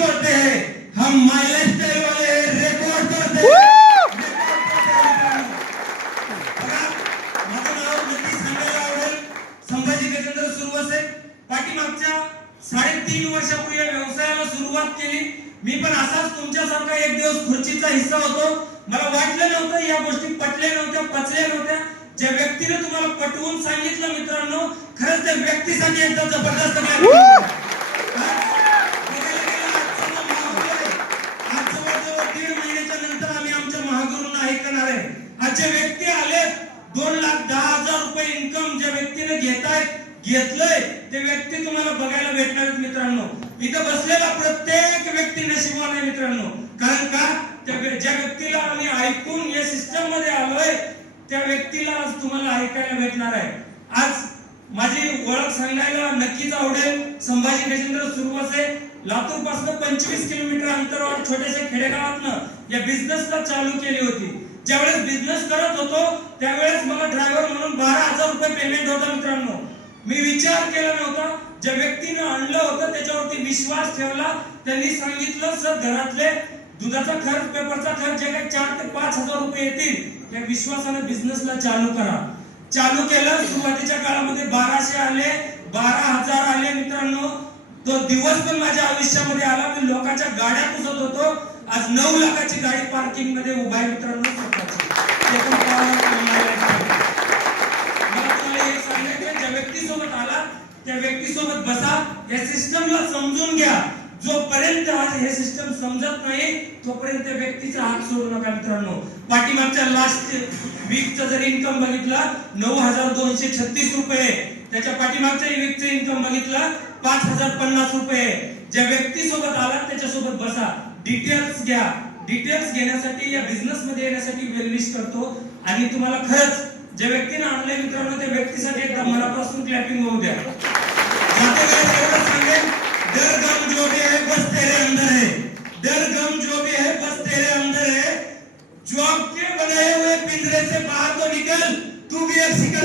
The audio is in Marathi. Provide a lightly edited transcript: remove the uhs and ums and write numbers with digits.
तोड़ते हैं, हम माइलेज स्टाइल वाले रेकॉर्ड तोड़ते हैं। माझं नाव नक्की सांगायला आवडेल संभाजी गजेंद्र सुरवसे। पाठीमागच्या 3.5 वर्षापूर्वी या व्यवसायाला सुरुवात केली। मी पण असाच तुमच्यासारखा एक दिवस खुर्चीचा हिस्सा होतो। मला वाटलं नव्हतं या गोष्टी पटल्या नव्हत्या, पचल्या नव्हत्या। ज्या व्यक्तीने तुम्हाला पटवून सांगितलं मित्रांनो, खरंच त्या व्यक्तीसाठी एकदा जबरदस्त क्लॅपिंग। आज जवळजवळ 1.5 महिन्याच्या नंतर आम्ही आमच्या महागुरूंना ऐकणार आहे। आज जे व्यक्ती आले 2,10,000 रुपये इन्कम ज्या व्यक्तीने घेतलंय ते व्यक्ती तुम्हाला बघायला भेटणार आहेत मित्रांनो। इथं बसलेला प्रत्येक व्यक्ती नशिबवान आहे मित्रांनो। कारण का ज्या व्यक्तीला आम्ही ऐकून या सिस्टम मध्ये आलोय त्या व्यक्तीला आज तुम्हाला ऐकायला भेटणार आहे। आज माझी ओळख सांगायला नक्कीच आवडेल। संभाजी गजेंद्र सुरवसे लातूर पासून 25 किलोमीटर अंतरावर छोट्याशा खेडेगावातनं या बिझनेसला चालू केली होती। ज्यावेळेस बिझनेस करत होतो त्यावेळेस मला ड्रायव्हर म्हणून 12,000 रुपये पेमेंट होता मित्रांनो। मी विचार केला नव्हता, ज्या व्यक्तीने आणलं होतं त्याच्यावरती विश्वास ठेवला। त्यांनी सांगितलं सर घरातले दुधाचा खर्च, पेपरचा खर्च जे काही 4 ते 5,000 रुपये येतील या विश्वासाने बिझनेसला चालू करा। चालू केलं। सुरुवातीच्या काळामध्ये 1200 आले, 12,000 आले मित्रांनो। तो दिवस पण माझ्या आयुष्यामध्ये आला। मी लोकांच्या गाड्या पुसत होतो। आज 9 लाखाची गाडी पार्किंग मध्ये उभा आहे मित्रांनो स्वतःची। ते पण मला तुम्हाला एक सांगायचं, ज्या व्यक्तीसोबत आला त्या व्यक्तीसोबत बसा, या सिस्टमला समजून घ्या। जोपर्यंत हे सिस्टम समजत नाही तोपर्यंत त्या व्यक्तीचा हात सोडू नका मित्रांनो। पाठीमागच्या लास्ट वीकचा जर इन्कम बघितला 9,236 रुपये, त्याच्या पाठीमागच्या वीकचा इन्कम बघितला 5,050 रुपये। ज्या व्यक्तीसोबत आला त्याच्यासोबत बसा, डिटेल्स घ्या। डिटेल्स घेण्यासाठी या बिझनेस मध्ये येण्यासाठी वेल विश करतो। आणि तुम्हाला खरंच ज्या व्यक्तीने आणले मित्रांनो त्या व्यक्तीसाठी एकदा मनापासून क्लॅपिंग होऊ द्या। जाते वेळेस एवढं सांगेन, डर गम जो भी है बस तेरे अंदर है, डर गम जो भी है बस तेरे अंदर है। जो आपके बनाए हुए पिंजरे से बाहर तो निकल, तू भी एक शिकार